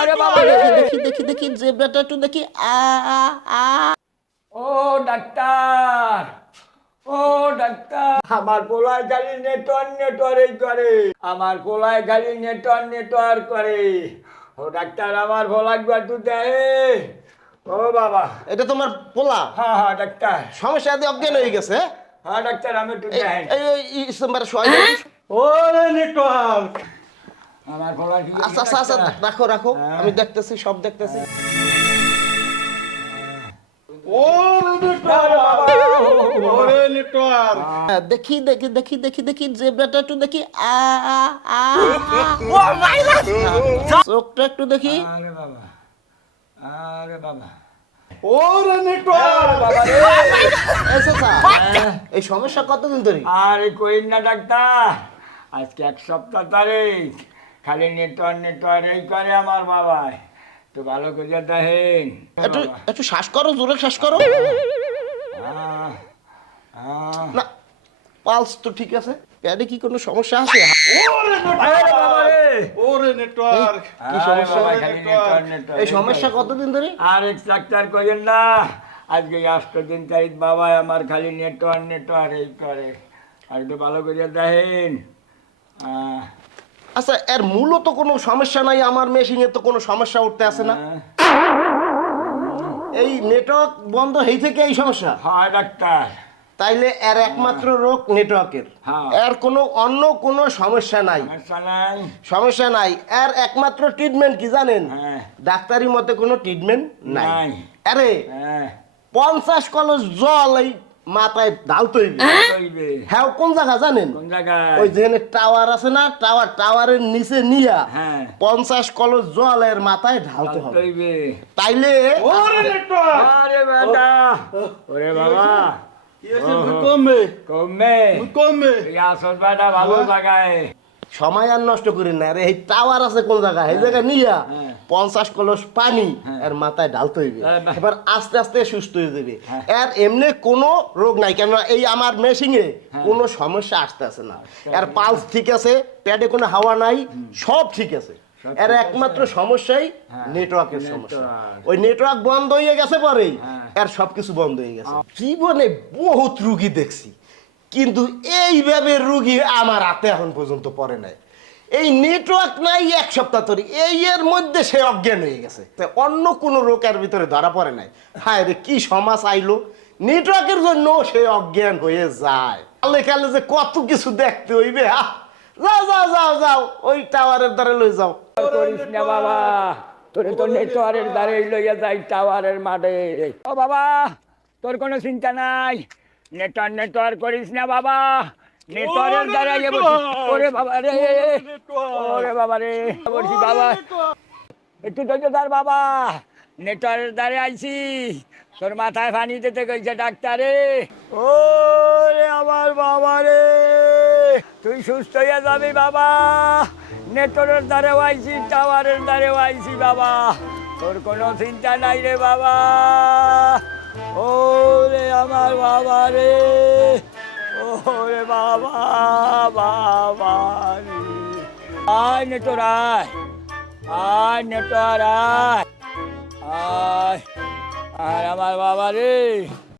আরে বাবা রে। দেখি দেখি দেখি জেব্রাটা একটু দেখি। আ আ আ ও ডাক্তার, ও ডাক্তার, আমার পোলায় খালি নেটওয়ার্ক করে, আমার পোলায় খালি নেটওয়ার্ক করে। ও ডাক্তার, আমার পোলায় একটু দেয়। ও বাবা, এটা তোমার পোলা? হ্যাঁ হ্যাঁ ডাক্তার। সমস্যা দিয়ে অজ্ঞান হয়ে গেছে। হ্যাঁ ডাক্তার, আমি একটু এই দেখেন। এই চেম্বারে শোয়াই দাও। ওরে নেটওয়ার্ক। আমার পোলায় কি আচ্ছা আচ্ছা আচ্ছা, রাখো রাখো, আমি দেখতেছি, সব দেখতেছি। ওরে নেটওয়ার্ক। ওরে নেটওয়ার্ক। হ্যাঁ, দেখি দেখি দেখি দেখি দেখি জেব্রাটা একটু দেখি। আ আ আ চোখটা একটু দেখি। আরে বাবা, আরে বাবা, ওরে নেটওয়ার্ক। বাবা রে। এই চাচা, এই সমস্যা কতদিন ধরে? আরে কইন না ডাক্তার, আজকে 1 সপ্তাহ তারিখ, খালি নেটওয়ার্ক এই করে আমার বাবা। তো ভালো করে দেখেন। একটু একটু শ্বাস করো, জোরে শ্বাস করো। না, পালস তো ঠিক আছে। প্যাডে কি কোনো সমস্যা আছে? ওরে নেটওয়ার্ক। ওরে নেটওয়ার্ক। কি সমস্যা? নেটওয়ার্ক। এই সমস্যা কতদিন ধরে? আর এক ডাক্তার কইেন না, আজকে 8 দিন তারিখ বাবা আমার খালি নেটওয়ার্ক এই করে। আর একটু ভালো করে দেখেন। আচ্ছা, এর মূলত কোনো সমস্যা নাই? আমার মেশিনে তো কোনো সমস্যা উঠতে আসে না। এই নেটওয়ার্ক বন্ধ হই থেকে এই সমস্যা? হ্যাঁ ডাক্তার। তাইলে এর একমাত্র রোগ নেটওয়ার্কের। হ্যাঁ। এর কোনো অন্য কোনো সমস্যা নাই। সমস্যা নাই। সমস্যা নাই। এর একমাত্র ট্রিটমেন্ট কি জানেন? হ্যাঁ। ডাক্তারি মতে কোনো ট্রিটমেন্ট নাই। নাই। আরে হ্যাঁ। 50 কলস জল এই মাথায় ঢালতে হইবে। চলবে। হ্যাঁ, কোন জায়গা জানেন? কোন জায়গায়? ওই যেখানে টাওয়ার আছে না, টাওয়ারের নিচে নিয়া হ্যাঁ। 50 কলস জল এর মাথায় ঢালতে হবে। চলবে। তাইলে ওরে নেটওয়ার্ক। আরে বেটা, ওরে বাবা, কি হইছে? কমবে। কমবে। কমবে। এই আসল বেটা ভালো জায়গায়। সময় আর নষ্ট করেন না। আরে এই টাওয়ার আছে কোন জায়গায়, এই জায়গায় নিয়া হ্যাঁ। 50 কলস পানি হ্যাঁ। এর মাথায় ঢালতে হইবে। হ্যাঁ। এবার আস্তে আস্তে সুস্থ হয়ে যাবে। হ্যাঁ। এর এমনি কোনো রোগ নাই, কেন এই আমার মেশিনে কোনো সমস্যা আসতে আছে না। এর পালস ঠিক আছে, পেটে কোনো হাওয়া নাই, সব ঠিক আছে। সব এর ঠিক একমাত্র আছে। সমস্যাই হ্যাঁ। নেটওয়ার্কের সমস্যা। নেটওয়ার্ক। ওই নেটওয়ার্ক বন্ধ হয়ে গেছে পরেই হ্যাঁ। এর সবকিছু বন্ধ হয়ে গেছে। জীবনে বহুত রুগী দেখছি, কিন্তু এইভাবে রুগী আমার হাতে এখন পর্যন্ত পড়ে নাই। এই নেটওয়ার্ক নাই 1 সপ্তাহ ধরে, এই এর মধ্যে সে অজ্ঞান হয়ে গেছে। তা অন্য কোনো রোগের ভিতরে ধরা পড়ে নাই। হায় রে, কি সমাজ আইলো! নেটওয়ার্কের জন্য সে অজ্ঞান হয়ে যায়। কালে কালে যে কত কিছু দেখতে হইবে। যাও যাও যাও যাও, ওই টাওয়ারের দ্বারে লই যাও। করিস না বাবা, তোরে তো নেটওয়ার্কের দ্বারে লইয়া যাই টাওয়ারের মাঠে। ও বাবা, তোর কোনো চিন্তা নাই, নেটওয়ার্ক করিস না বাবা, নেটওয়ার্কের দ্বারে আইয়া বসি। ওরে বাবা রে, ওরে বাবা রে, বলছি বাবা, একটু ধৈর্য ধর বাবা, নেটওয়ার্কের দ্বারে আইছি, তোর মাথায় পানি দিতে কইছে ডাক্তারে। ও রে আমার বাবা রে, তুই সুস্থ হয়ে যাবি বাবা, নেটওয়ার্কের দ্বারেও আইছি, টাওয়ারের দ্বারেও আইছি বাবা, তোর কোনো চিন্তা নাই রে বাবা। ও রে আমার বাবা রে, ও রে বাবা, বাবা রে। আয় নেটওয়ার্ক আয়, আয় নেটওয়ার্ক আয়, আয়, আর আমার বাবা রে।